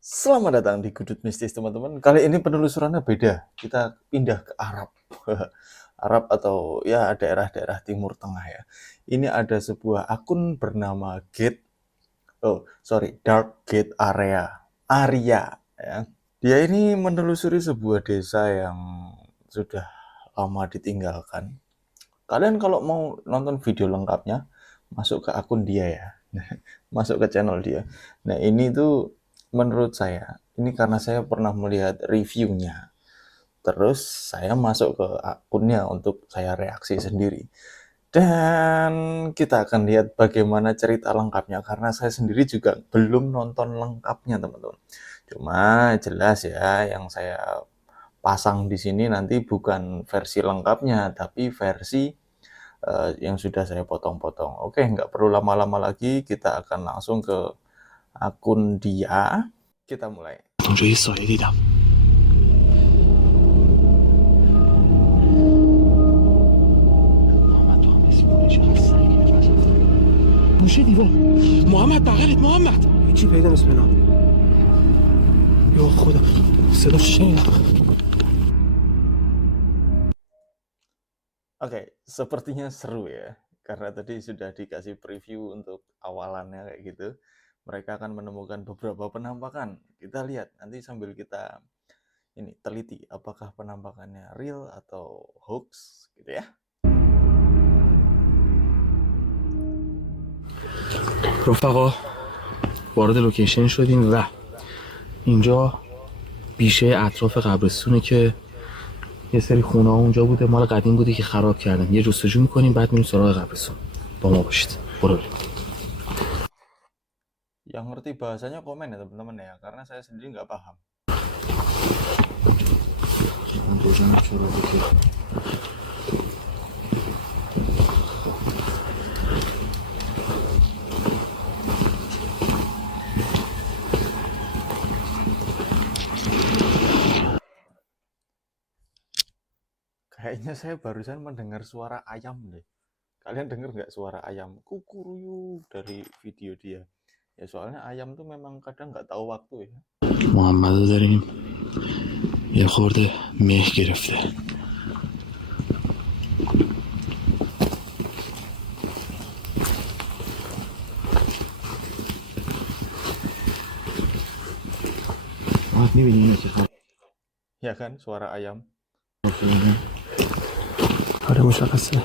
Selamat datang di Gudut Mistis teman-teman. Kali ini penelusurannya beda. Kita pindah ke Arab. Arab atau ya daerah-daerah Timur Tengah ya. Ini ada sebuah akun bernama Dark Gate Area ya. Dia ini menelusuri sebuah desa yang sudah lama ditinggalkan. Kalian kalau mau nonton video lengkapnya, masuk ke akun dia ya. Masuk ke channel dia. Nah, ini tuh menurut saya, ini karena saya pernah melihat reviewnya. Terus saya masuk ke akunnya untuk saya reaksi sendiri. Dan kita akan lihat bagaimana cerita lengkapnya karena saya sendiri juga belum nonton lengkapnya, teman-teman. Cuma jelas ya yang saya pasang di sini nanti bukan versi lengkapnya, tapi versi yang sudah saya potong-potong. Oke, nggak perlu lama-lama lagi, kita akan langsung ke akun dia. Kita mulai. اونجا یه سایه دیدم. محمد تو هم اسم کنی چقدر سنگینه وسط. گوشه دیوار. محمد بغلت محمد. هیچی پیدا نیست بنا. یا خدا صدا شنیدم. Oke, sepertinya seru ya. Karena tadi sudah dikasih preview untuk awalannya kayak gitu. Mereka akan menemukan beberapa penampakan. Kita lihat nanti sambil kita ini teliti apakah penampakannya real atau hoax gitu ya. رفقا وارد لوکیشن شدیم و اینجا بیشه اطراف قبرستونه که یه سری خونه ها اونجا بوده، مال قدیم بوده که خراب کردن. یه جستجو میکنیم بعد میریم سراغ قبرستون. با ما باشید. برو بریم. Yang ngerti bahasanya komen ya teman-teman ya, karena saya sendiri nggak paham. Kayaknya saya barusan mendengar suara ayam deh. Kalian dengar nggak suara ayam kukuruyuk dari video dia? Ya soalnya ayam tuh memang kadang nggak tahu waktu ya. محمد رو داریم یه خورده مه گرفته. میبینی اینو که Ya kan suara ayam. آره مشخصه.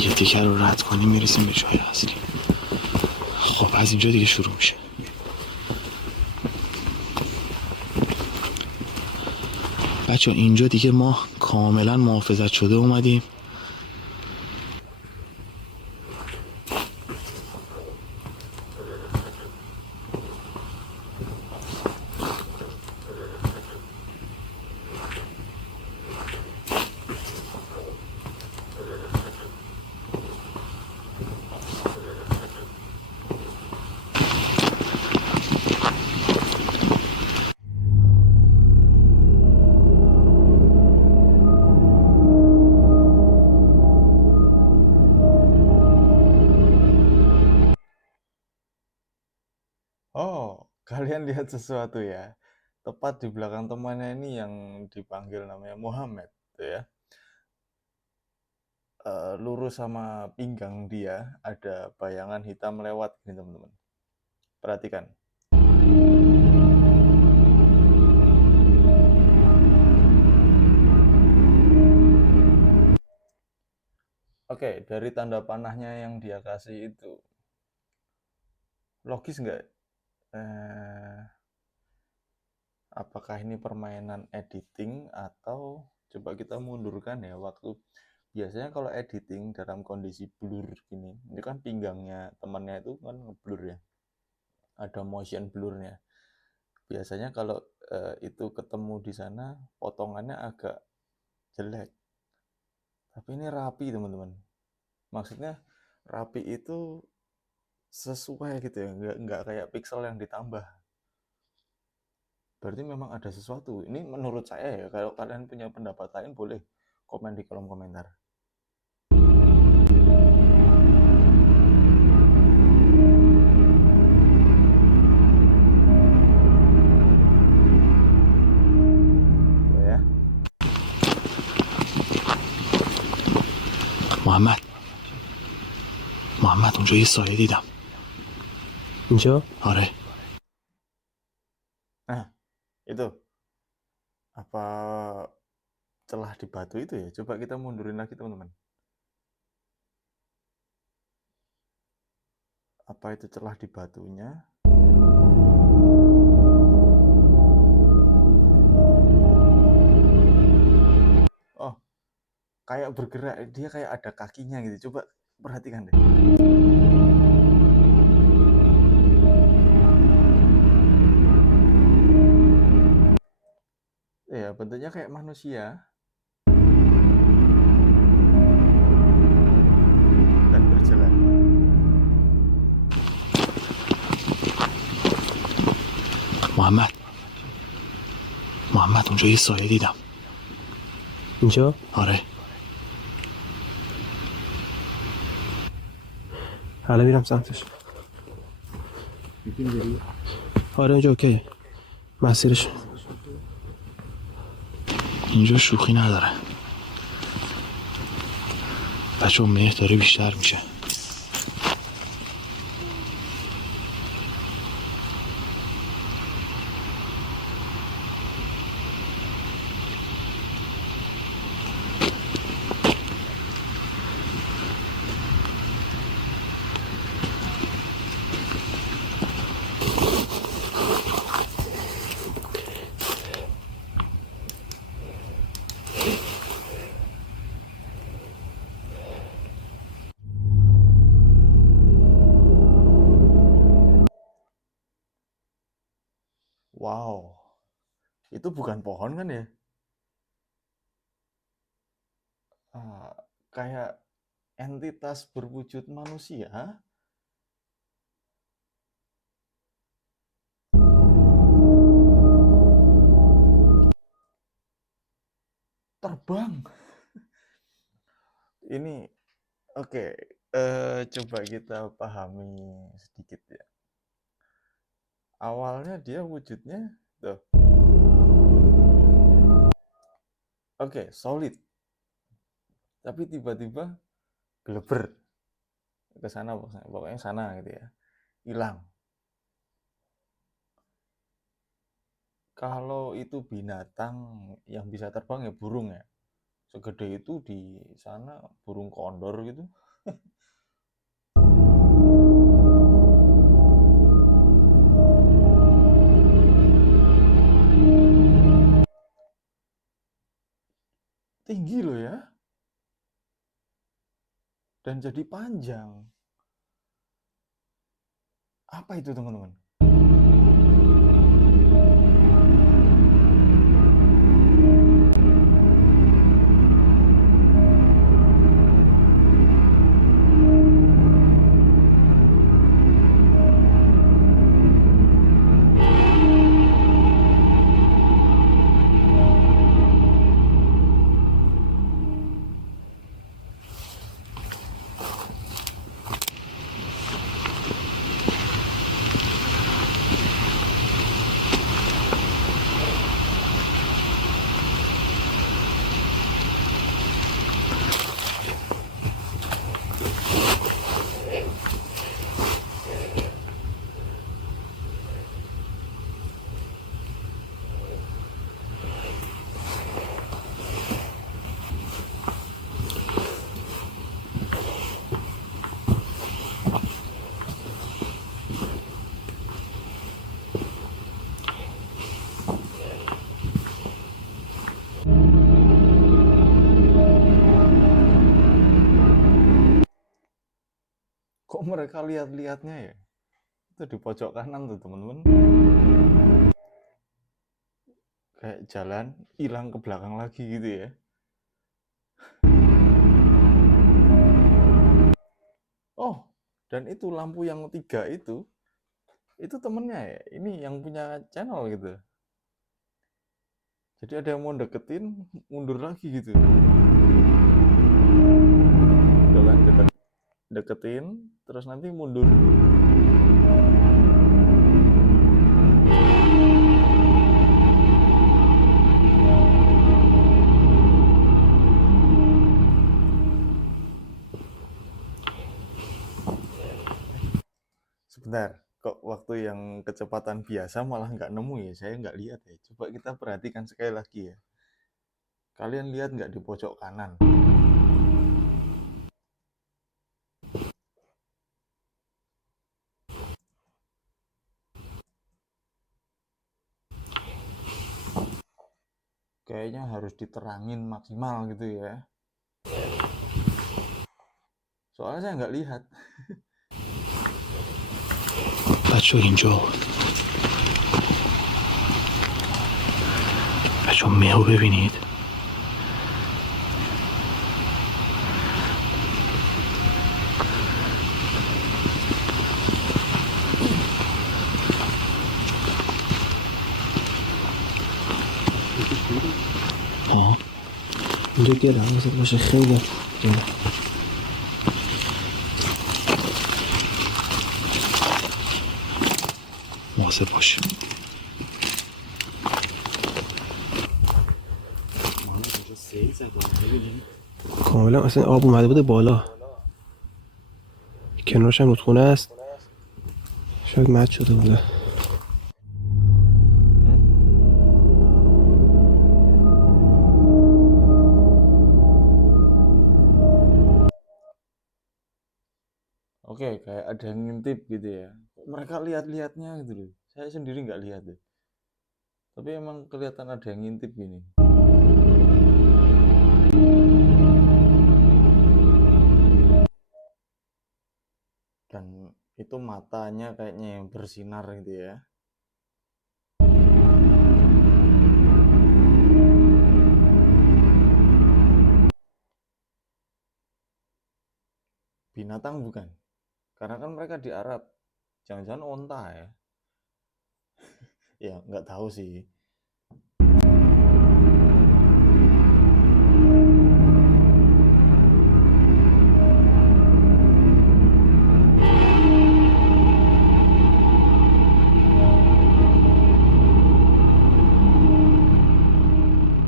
یه تیکه رو رد کنیم میرسیم به جای اصلی. خب از اینجا دیگه شروع میشه. بچه اینجا دیگه ما کاملا محافظت شده اومدیم. Oh, kalian lihat sesuatu ya. Tepat di belakang temannya ini yang dipanggil namanya Muhammad, tuh ya. Lurus sama pinggang dia ada bayangan hitam lewat nih teman-teman. Perhatikan. Oke, dari tanda panahnya yang dia kasih itu, logis nggak? Eh, apakah ini permainan editing atau coba kita mundurkan ya waktu. Biasanya kalau editing dalam kondisi blur gini, ini kan pinggangnya temannya itu kan ngeblur ya, ada motion blurnya. Biasanya kalau itu ketemu di sana, potongannya agak jelek. Tapi ini rapi teman-teman. Maksudnya rapi itu sesuai gitu ya, nggak kayak pixel yang ditambah. Berarti memang ada sesuatu. Ini menurut saya ya, kalau kalian punya pendapat lain boleh komen di kolom komentar. Ya. محمد محمد اونجا یه سایه دیدم. اینجا؟ آره. Nah, itu apa celah di batu itu ya? Coba kita mundurin lagi teman-teman. Apa itu celah di batunya? Oh, kayak bergerak, dia kayak ada kakinya gitu. Coba perhatikan deh. Ya, bentuknya kayak manusia. Dan berjalan. محمد محمد اونجا یه سایه دیدم. اینجا؟ آره. حالا میرم سمتش. آره اونجا اوکی. مسیرش اینجا شوخی نداره. بچه مهر داره بیشتر میشه. Wow, itu bukan pohon kan ya? Kayak entitas berwujud manusia. Terbang. Ini oke, coba kita pahami sedikit ya. Awalnya dia wujudnya tuh. Oke, solid. Tapi tiba-tiba geleber ke sana, pokoknya sana gitu ya. Hilang. Kalau itu binatang yang bisa terbang ya burung ya. Segede itu di sana burung kondor gitu. Tinggi loh ya. Dan jadi panjang. Apa itu teman-teman? Kok mereka lihat-lihatnya ya? Itu di pojok kanan tuh teman-teman. Kayak jalan, hilang ke belakang lagi gitu ya. Dan itu lampu yang 3 itu temennya ya, ini yang punya channel gitu. Jadi ada yang mau deketin, mundur lagi gitu. Udah kan deketin, terus nanti mundur. Sebentar, kok waktu yang kecepatan biasa malah nggak nemu ya? Saya nggak lihat ya. Coba kita perhatikan sekali lagi ya. Kalian lihat nggak di pojok kanan? Kayaknya harus diterangin maksimal gitu ya. Soalnya saya nggak lihat. بچه اینجا بچه مهو ببینید اینجا گل حواست باشه خیلی گل. مواظب باش. کاملا اصلا آب اومده بوده بالا، کنارش هم رودخونه است، شاید مد شده بوده. Oke, kayak ada yang ngintip gitu ya. Kok mereka lihat-lihatnya gitu loh. Saya sendiri nggak lihat deh. Tapi emang kelihatan ada yang ngintip gini. Dan itu matanya kayaknya yang bersinar gitu ya. Binatang bukan? Karena kan mereka di Arab. Jangan-jangan onta ya. Ya, nggak tahu sih.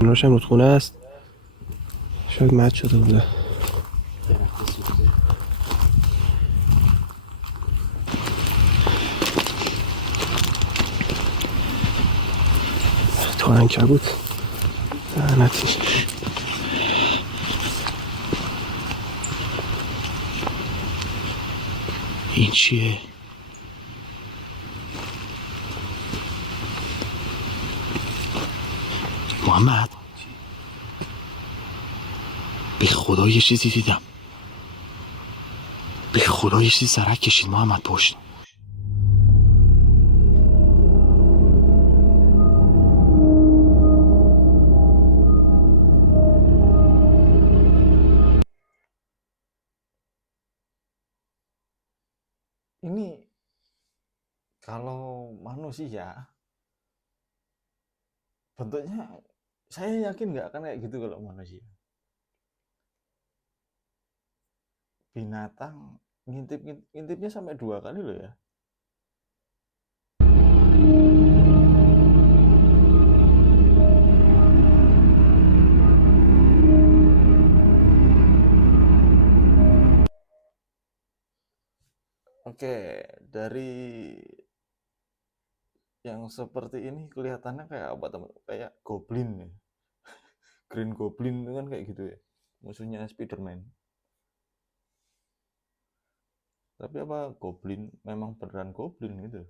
کنارش هم رودخونه است، شاید مد شده بوده. تو عنکبوت لعنتی. این چیه؟ محمد به خدا یه چیزی دیدم، به خدا یه چیزی سرک کشید محمد پشت. Ini kalau manusia bentuknya saya yakin nggak akan kayak gitu kalau manusia. Binatang ngintipnya sampai 2 kali loh ya. Oke, dari yang seperti ini kelihatannya kayak apa teman? Kayak goblin ya. Green Goblin itu kan kayak gitu ya. Musuhnya Spiderman. Tapi apa goblin memang beneran goblin gitu?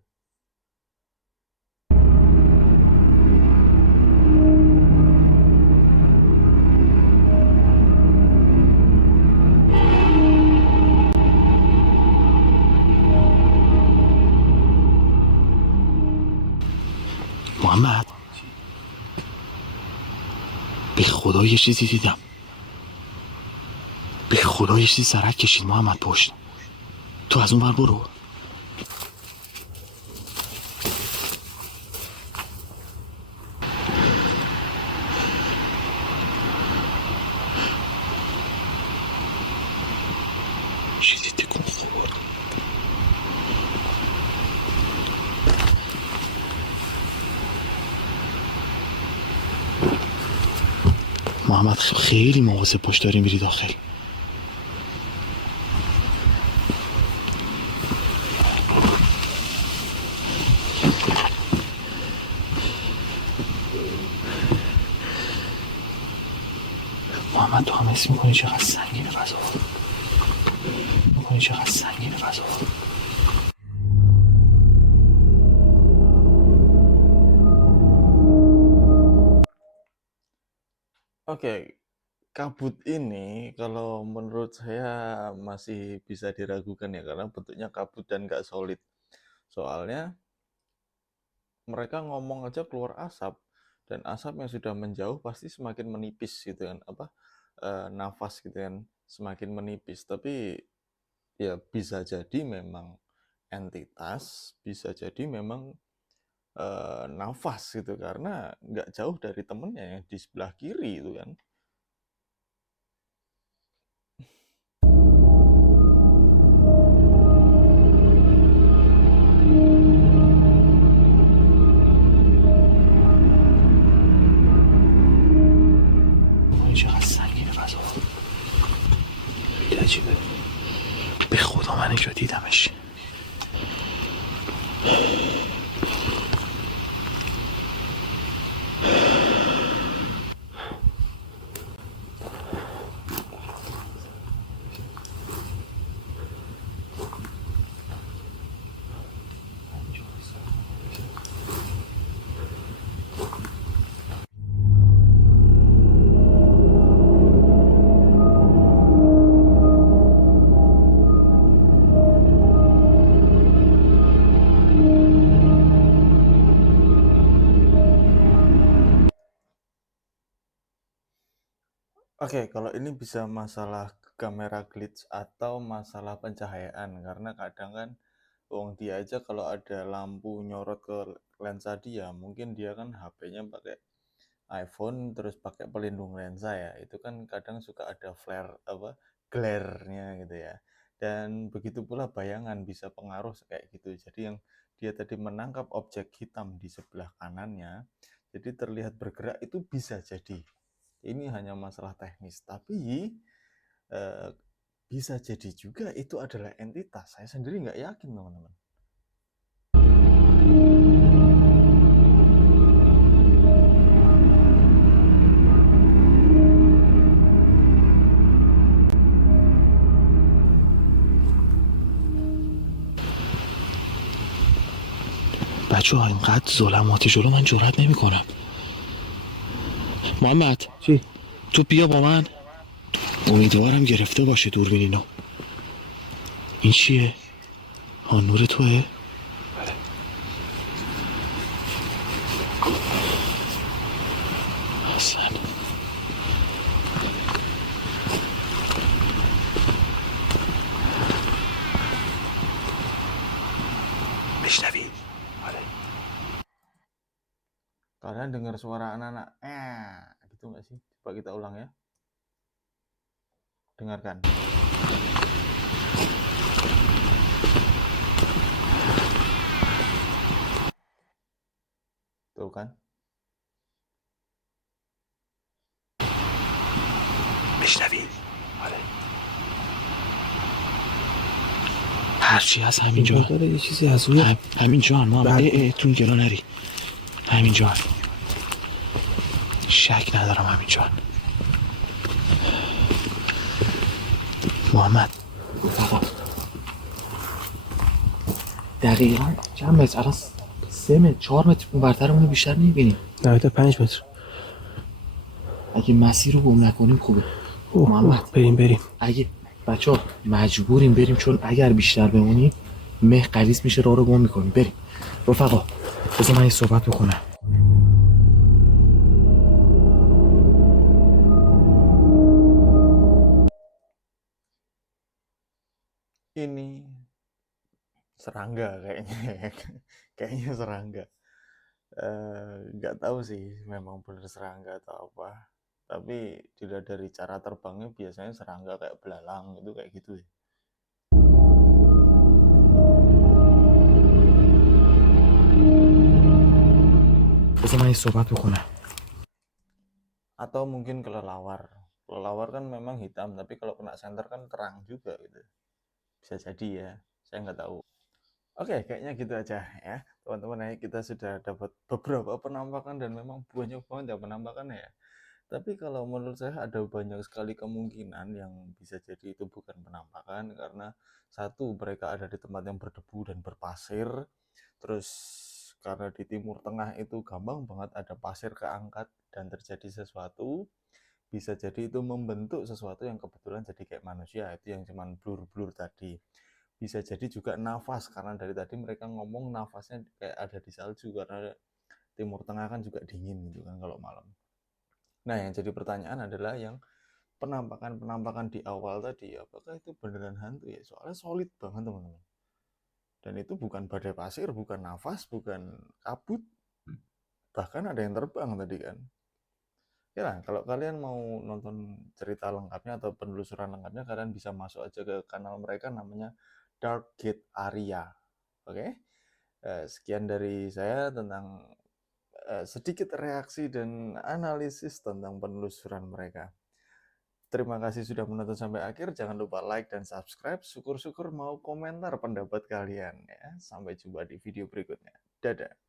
محمد به خدا یه چیزی دیدم، به خدا یه چیزی سرک کشید محمد پشت. تو تو از اون ور برو. چیزی تکون خورد. محمد خیلی مواظب باش، داری میری داخل. محمد تو هم حس میکنی چقدر سنگینه فضا، چقدر سنگینه فضا. Oke, kabut ini kalau menurut saya masih bisa diragukan ya, karena bentuknya kabut dan nggak solid. Soalnya mereka ngomong aja keluar asap, dan asap yang sudah menjauh pasti semakin menipis gitu kan, nafas gitu kan, semakin menipis. Tapi ya bisa jadi memang entitas, bisa jadi memang nafas gitu, karena nggak jauh dari temennya yang di sebelah kiri itu kan. چقدر سنگینه فضا، خیلی عجیبه. به خدا من اینجا دیدمش. Oke, kalau ini bisa masalah kamera glitch atau masalah pencahayaan, karena kadang kan dia aja kalau ada lampu nyorot ke lensa dia, mungkin dia kan HP-nya pakai iPhone terus pakai pelindung lensa ya, itu kan kadang suka ada flare glare-nya gitu ya. Dan begitu pula bayangan bisa pengaruh kayak gitu. Jadi yang dia tadi menangkap objek hitam di sebelah kanannya, jadi terlihat bergerak, itu bisa jadi. Ini hanya masalah teknis, tapi bisa jadi juga itu adalah entitas. Saya sendiri nggak yakin, teman-teman. بچه ها اینقدر ظلماتی جلو من جرئت نمی کنم. محمد چی؟ تو بیا با من. امیدوارم گرفته باشه دوربین اینو. این چیه؟ نور توه؟ حسن بشنوی؟ Kalian dengar suara anak-anak gitu nggak sih? Coba kita ulang ya. Dengarkan. Tuh kan? بشنوی؟ آره. هرچی هست همینجا. داره یه چیزی از روی همینجا محمد. تو گلا نری. همینجا. شک ندارم همینجا. محمد دقیقا چند متر؟ الان 3 متر 4 متر اون برترمون بیشتر نمیبینیم. نهایتا 5 متر. اگه مسیر رو گم نکنیم خوبه. محمد بریم. اگه بچه ها مجبوریم بریم، چون اگر بیشتر بمونیم مه غلیظ میشه، راه رو گم میکنیم. بریم رفقا، بذار من یه صحبت بکنم. Ini serangga kayaknya. Kayaknya serangga. Nggak tahu sih memang bener serangga atau apa. Tapi dilihat dari cara terbangnya biasanya serangga kayak belalang itu kayak gitu ya. بذار من یه صحبت بکنم. Atau mungkin kelelawar. Kelelawar kan memang hitam, tapi kalau kena senter kan terang juga gitu. Bisa jadi ya, saya nggak tahu. Oke, kayaknya gitu aja ya. Teman-teman ya, kita sudah dapat beberapa penampakan dan memang banyak banget ya penampakannya ya. Tapi kalau menurut saya ada banyak sekali kemungkinan yang bisa jadi itu bukan penampakan karena satu mereka ada di tempat yang berdebu dan berpasir. Terus karena di Timur Tengah itu gampang banget ada pasir keangkat dan terjadi sesuatu. Bisa jadi itu membentuk sesuatu yang kebetulan jadi kayak manusia, itu yang cuman blur-blur tadi. Bisa jadi juga nafas karena dari tadi mereka ngomong nafasnya kayak ada di salju karena Timur Tengah kan juga dingin gitu kan kalau malam. Nah, yang jadi pertanyaan adalah yang penampakan-penampakan di awal tadi, apakah itu beneran hantu ya? Soalnya solid banget teman-teman. Dan itu bukan badai pasir, bukan nafas, bukan kabut, bahkan ada yang terbang tadi kan. Ya lah, kalau kalian mau nonton cerita lengkapnya atau penelusuran lengkapnya, kalian bisa masuk aja ke kanal mereka namanya Dark Gate Area. Oke? Sekian dari saya tentang sedikit reaksi dan analisis tentang penelusuran mereka. Terima kasih sudah menonton sampai akhir. Jangan lupa like dan subscribe. Syukur-syukur mau komentar pendapat kalian ya. Sampai jumpa di video berikutnya. Dadah.